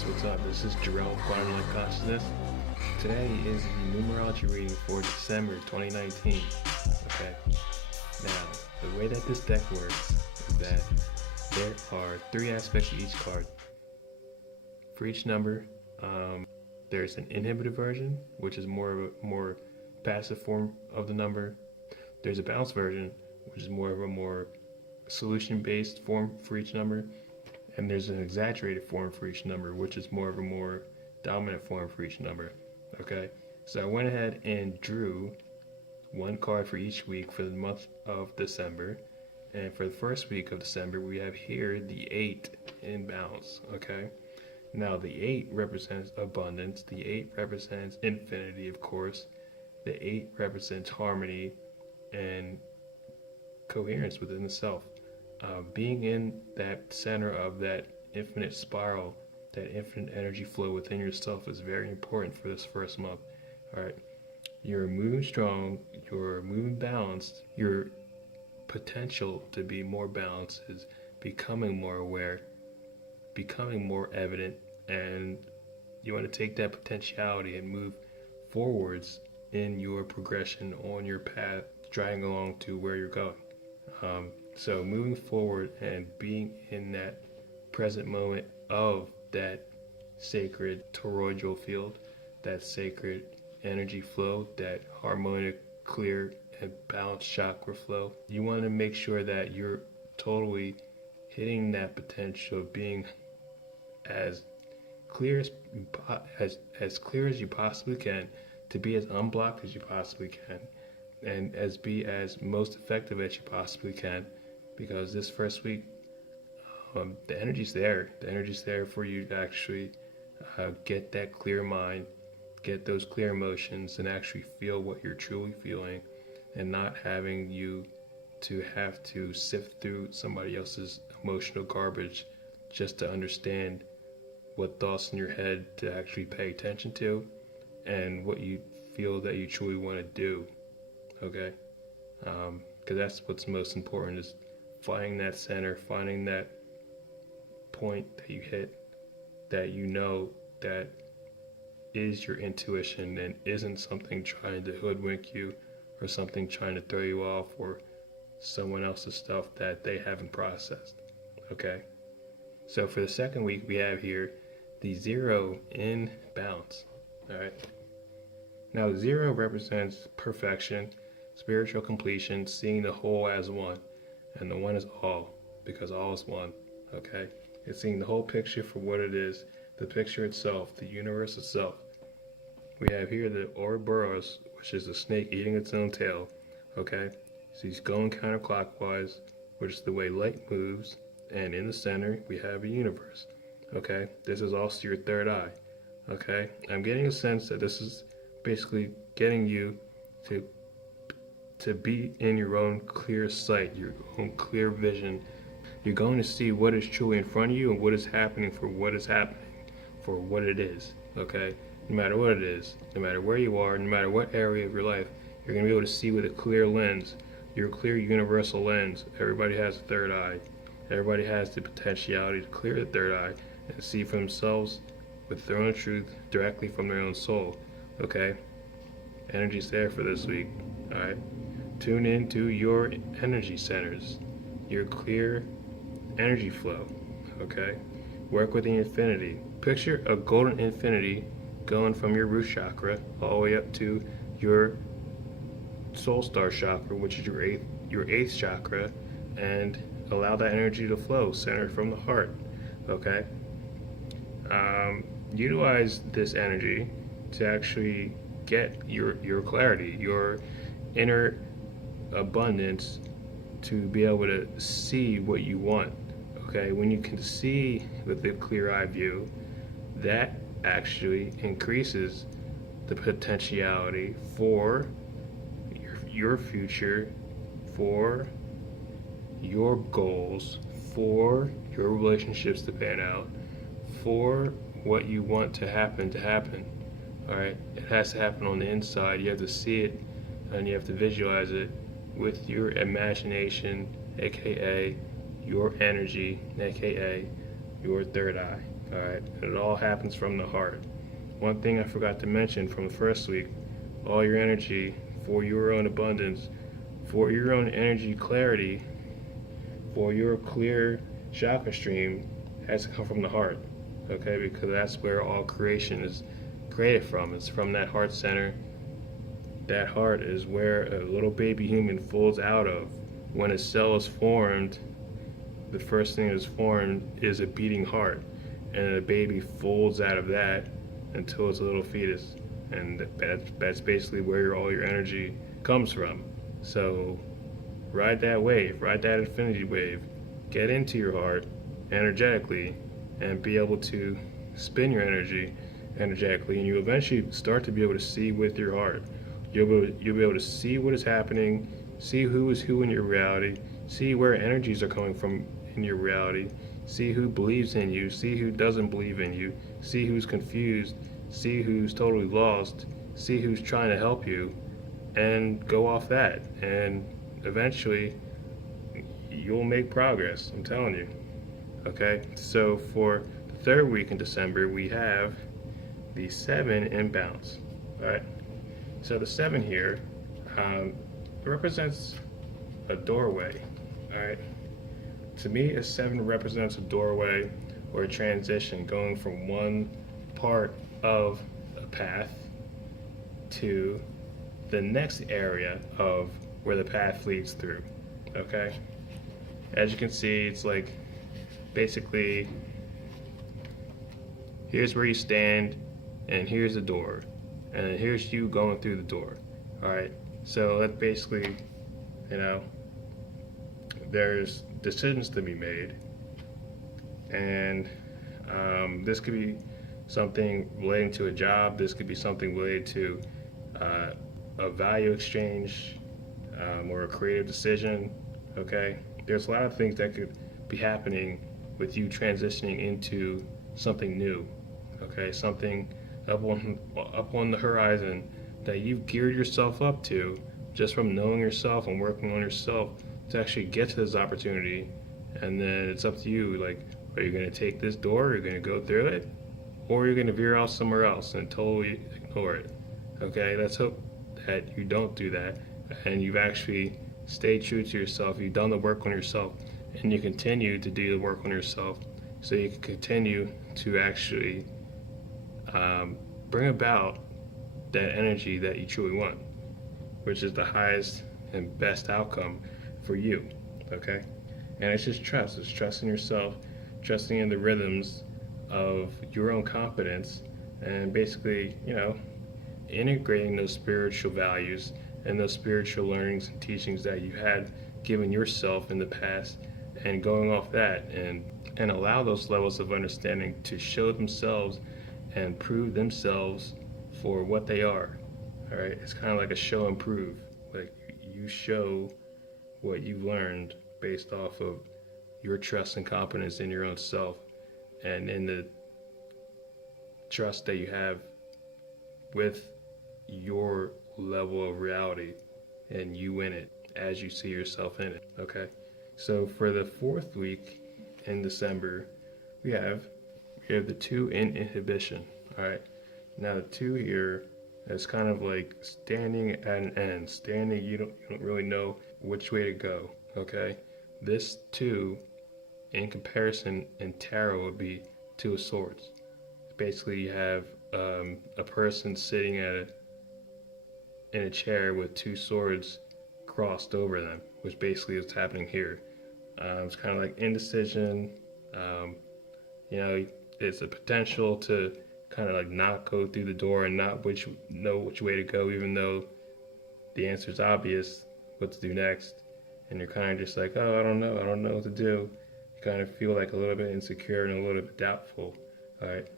guys, what's up? This is Jerome with Quantum Numerology Consciousness. Today is the numerology reading for December 2019. Okay, now the way that this deck works is that there are three aspects of each card. For each number, there's an inhibited version, which is more passive form of the number. There's a balanced version, which is more of a more solution-based form for each number. And there's an exaggerated form for each number, which is more of a more dominant form for each number. Okay, so I went ahead and drew one card for each week for the month of December. And for the first week of December, we have here the 8 in balance. Okay, now the 8 represents abundance, the 8 represents infinity, of course, the 8 represents harmony and coherence within the self. Being in that center of that infinite spiral, that infinite energy flow within yourself is very important for this first month. All right, you're moving strong, you're moving balanced, your potential to be more balanced is becoming more aware, becoming more evident, and you want to take that potentiality and move forwards in your progression on your path, driving along to where you're going. So moving forward and being in that present moment of that sacred toroidal field, that sacred energy flow, that harmonic, clear, and balanced chakra flow. You want to make sure that you're totally hitting that potential of being as clear as clear as you possibly can, to be as unblocked as you possibly can, and be as most effective as you possibly can, because this first week, the energy's there. The energy's there for you to actually get that clear mind, get those clear emotions, and actually feel what you're truly feeling, and not having you to have to sift through somebody else's emotional garbage just to understand what thoughts in your head to actually pay attention to, and what you feel that you truly want to do. Okay, because that's what's most important, is finding that center, finding that point that you hit, that you know that is your intuition and isn't something trying to hoodwink you, or something trying to throw you off, or someone else's stuff that they haven't processed. Okay, so for the second week, we have here the 0 in balance. All right, now 0 represents perfection, spiritual completion, seeing the whole as one, and the one is all, because all is one. Okay, it's seeing the whole picture for what it is, the picture itself, the universe itself. We have here the Ouroboros, which is a snake eating its own tail. Okay, so he's going counterclockwise, which is the way light moves, and in the center we have a universe. Okay, this is also your third eye. Okay, I'm getting a sense that this is basically getting you to be in your own clear sight, your own clear vision. You're going to see what is truly in front of you and what is happening for what is happening, for what it is. Okay, no matter what it is, no matter where you are, no matter what area of your life, you're going to be able to see with a clear lens, your clear universal lens. Everybody has a third eye. Everybody has the potentiality to clear the third eye and see for themselves with their own truth directly from their own soul. Okay, energy's there for this week. All right, tune into your energy centers, your clear energy flow. Okay, work with the infinity. Picture a golden infinity going from your root chakra all the way up to your soul star chakra, which is your eighth chakra, and allow that energy to flow centered from the heart. Okay, utilize this energy to actually get your clarity, your inner abundance, to be able to see what you want. Okay, when you can see with a clear eye view, that actually increases the potentiality for your future, for your goals, for your relationships to pan out, for what you want to happen. All right, it has to happen on the inside. You have to see it, and you have to visualize it with your imagination, aka your energy, aka your third eye. All right, and it all happens from the heart. One thing I forgot to mention from the first week: all your energy for your own abundance, for your own energy clarity, for your clear chakra stream has to come from the heart. Okay, because that's where all creation is created from. It's from that heart center. That heart is where a little baby human folds out of. When a cell is formed, the first thing that's formed is a beating heart, and a baby folds out of that until it's a little fetus, and that's basically where all your energy comes from. So ride that wave, ride that infinity wave, get into your heart energetically, and be able to spin your energy energetically, and you eventually start to be able to see with your heart. You'll be able to see what is happening, see who is who in your reality, see where energies are coming from in your reality, see who believes in you, see who doesn't believe in you, see who's confused, see who's totally lost, see who's trying to help you, and go off that. And eventually, you'll make progress. I'm telling you. Okay, so for the third week in December, we have the 7 inbounds. All right, so the 7 here represents a doorway. All right, to me, a 7 represents a doorway or a transition going from one part of a path to the next area of where the path leads through. Okay, as you can see, it's like basically here's where you stand, and here's the door, and here's you going through the door. All right, so that's basically, you know, there's decisions to be made, and this could be something relating to a job, this could be something related to a value exchange, or a creative decision. Okay, there's a lot of things that could be happening with you transitioning into something new. Okay, something up on the horizon that you've geared yourself up to just from knowing yourself and working on yourself to actually get to this opportunity. And then it's up to you, like, are you going to take this door, are you going to go through it, or are you going to veer off somewhere else and totally ignore it? Okay, let's hope that you don't do that, and you've actually stayed true to yourself, you've done the work on yourself, and you continue to do the work on yourself so you can continue to actually bring about that energy that you truly want, which is the highest and best outcome for you. Okay, and it's just trust. It's trusting yourself, trusting in the rhythms of your own competence, and basically, you know, integrating those spiritual values and those spiritual learnings and teachings that you had given yourself in the past, and going off that, and allow those levels of understanding to show themselves and prove themselves for what they are. All right, it's kind of like a show and prove. Like, you show what you've learned based off of your trust and confidence in your own self, and in the trust that you have with your level of reality and you in it as you see yourself in it. Okay, so for the 4th week in December, we have the 2 in inhibition. All right, now the 2 here is kind of like standing at an end. Standing, you don't really know which way to go. Okay, this 2 in comparison in tarot would be 2 of swords. Basically, you have a person sitting in a chair with 2 swords crossed over them, which basically is happening here. It's kind of like indecision. You know, it's a potential to kind of like not go through the door and not know which way to go, even though the answer is obvious, what to do next. And you're kind of just like, oh, I don't know what to do. You kind of feel like a little bit insecure and a little bit doubtful. All right,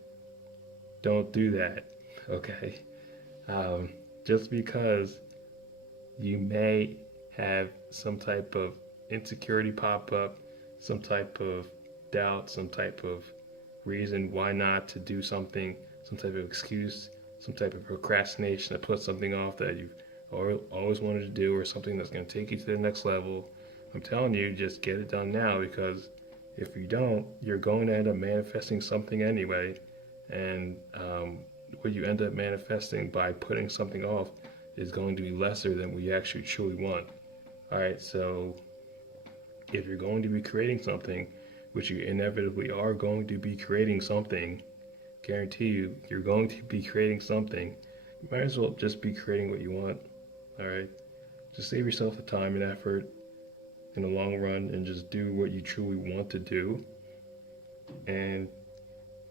don't do that. Okay, just because you may have some type of insecurity pop up, some type of doubt, some type of reason why not to do something, some type of excuse, some type of procrastination to put something off that you've always wanted to do, or something that's going to take you to the next level. I'm telling you, just get it done now, because If you don't, you're going to end up manifesting something anyway. And what you end up manifesting by putting something off is going to be lesser than what you actually truly want. All right, so if you're going to be creating something, which you inevitably are going to be creating something, guarantee you, you're going to be creating something. You might as well just be creating what you want. All right, just save yourself the time and effort in the long run and just do what you truly want to do and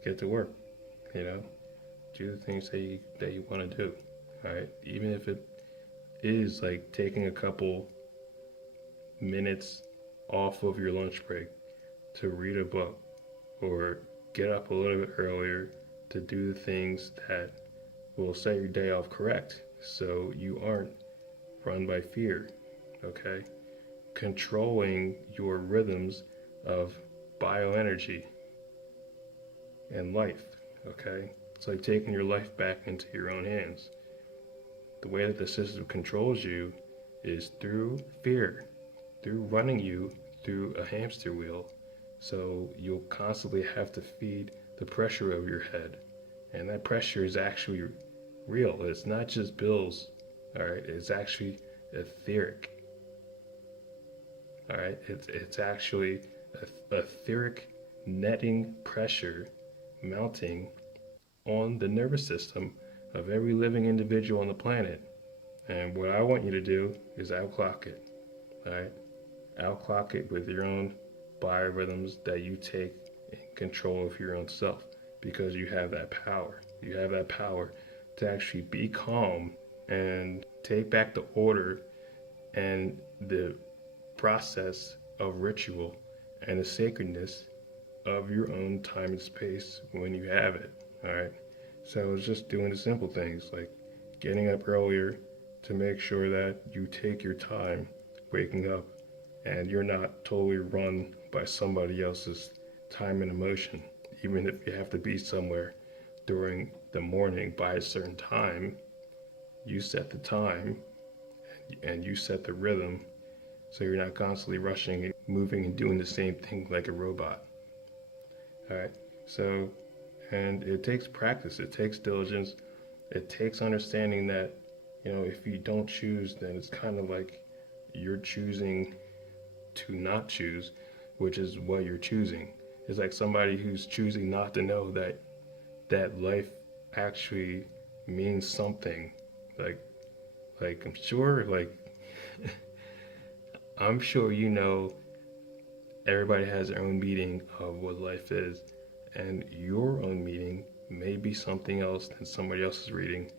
get to work. You know, do the things that you want to do. All right, even if it is like taking a couple minutes off of your lunch break to read a book or get up a little bit earlier to do the things that will set your day off correct so you aren't run by fear. Okay, controlling your rhythms of bioenergy and life. Okay, it's like taking your life back into your own hands. The way that the system controls you is through fear, through running you through a hamster wheel. So you'll constantly have to feed the pressure of your head. And that pressure is actually real. It's not just bills, all right? It's actually etheric, all right? It's actually etheric netting pressure mounting on the nervous system of every living individual on the planet. And what I want you to do is outclock it, all right? Outclock it with your own biorhythms that you take in control of your own self because you have that power. You have that power to actually be calm and take back the order and the process of ritual and the sacredness of your own time and space when you have it. All right. So it's just doing the simple things like getting up earlier to make sure that you take your time waking up and you're not totally run by somebody else's time and emotion. Even if you have to be somewhere during the morning by a certain time, you set the time and you set the rhythm so you're not constantly rushing and moving and doing the same thing like a robot. All right. So, and it takes practice, it takes diligence, it takes understanding that, if you don't choose, then it's kind of like you're choosing to not choose, which is what you're choosing. It's like somebody who's choosing not to know that life actually means something. Like I'm sure, I'm sure everybody has their own meaning of what life is, and your own meaning may be something else than somebody else's reading,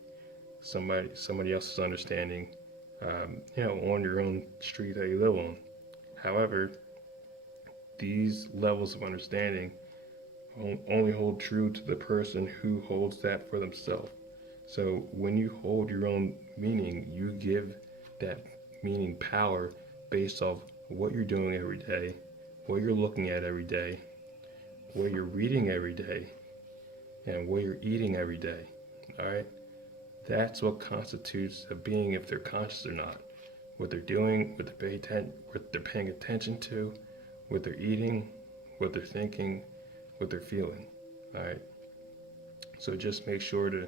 somebody else's understanding, on your own street that you live on. However, these levels of understanding only hold true to the person who holds that for themselves. So when you hold your own meaning, you give that meaning power based off what you're doing every day, what you're looking at every day, what you're reading every day, and what you're eating every day. All right? That's what constitutes a being if they're conscious or not. What they're doing, what they're paying attention to, what they're eating, what they're thinking, what they're feeling. All right. So just make sure to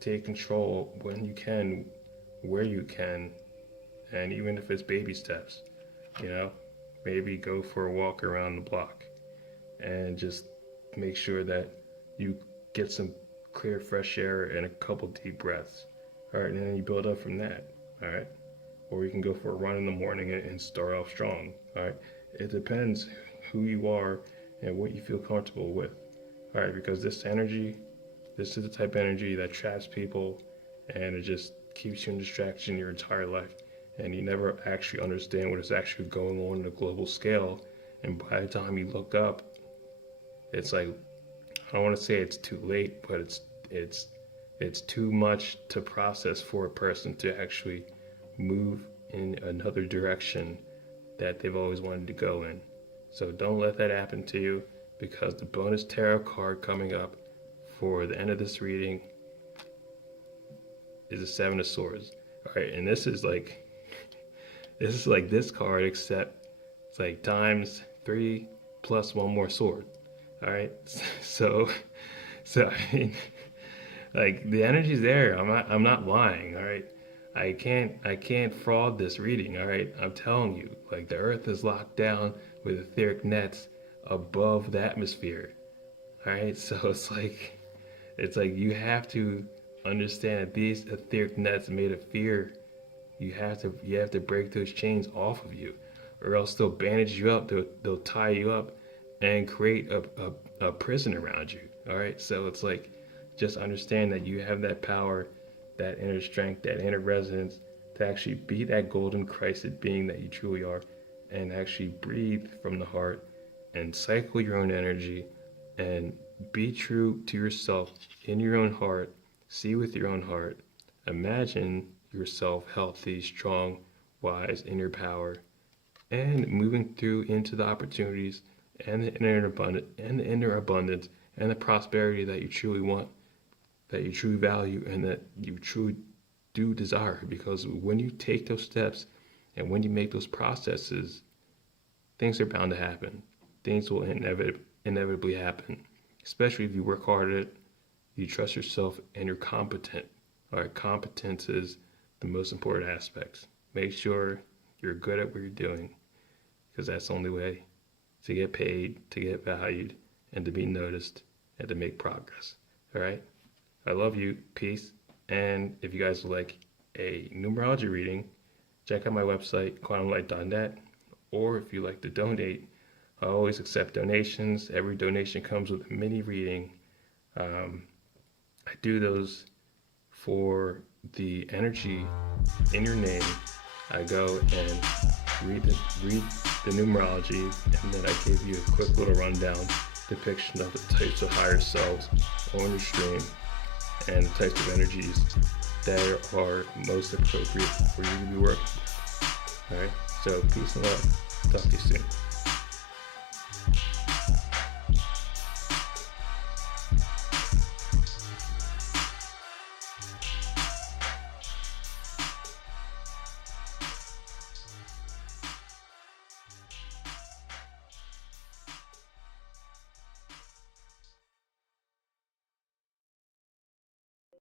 take control when you can, where you can, and even if it's baby steps, maybe go for a walk around the block and just make sure that you get some clear, fresh air and a couple deep breaths. All right. And then you build up from that. All right. Or you can go for a run in the morning and start off strong. All right. It depends who you are and what you feel comfortable with. All right. Because this is the type of energy that traps people and it just keeps you in distraction your entire life. And you never actually understand what is actually going on a global scale. And by the time you look up, it's like, I don't want to say it's too late, but it's too much to process for a person to actually move in another direction that they've always wanted to go in. So don't let that happen to you, because the bonus tarot card coming up for the end of this reading is the Seven of Swords. All right, and this is like this card, except it's like times 3 plus one more sword. All right. So, I mean, like the energy's there. I'm not lying. All right. I can't fraud this reading. All right. I'm telling you, like the earth is locked down with etheric nets above the atmosphere. All right. So it's like you have to understand that these etheric nets made of fear, you have to break those chains off of you, or else they'll bandage you up, they'll tie you up and create a prison around you. All right. So it's like, just understand that you have that power, that inner strength, that inner resonance to actually be that golden Christed being that you truly are, and actually breathe from the heart and cycle your own energy and be true to yourself in your own heart. See with your own heart. Imagine yourself healthy, strong, wise, in your power, and moving through into the opportunities and the inner abundance and the prosperity that you truly want, that you truly value, and that you truly do desire. Because when you take those steps and when you make those processes, things are bound to happen. Things will inevitably happen, especially if you work hard at it, you trust yourself, and you're competent. All right, competence is the most important aspects. Make sure you're good at what you're doing, because that's the only way to get paid, to get valued, and to be noticed, and to make progress. All right? I love you. Peace. And if you guys would like a numerology reading, check out my website, quantumlight.net. Or if you like to donate, I always accept donations. Every donation comes with a mini reading. I do those for the energy in your name. I go and read the numerology, and then I give you a quick little rundown depiction of the types of higher selves on your stream and the types of energies that are most appropriate for you to be working with. All right, so peace and love. Talk to you soon.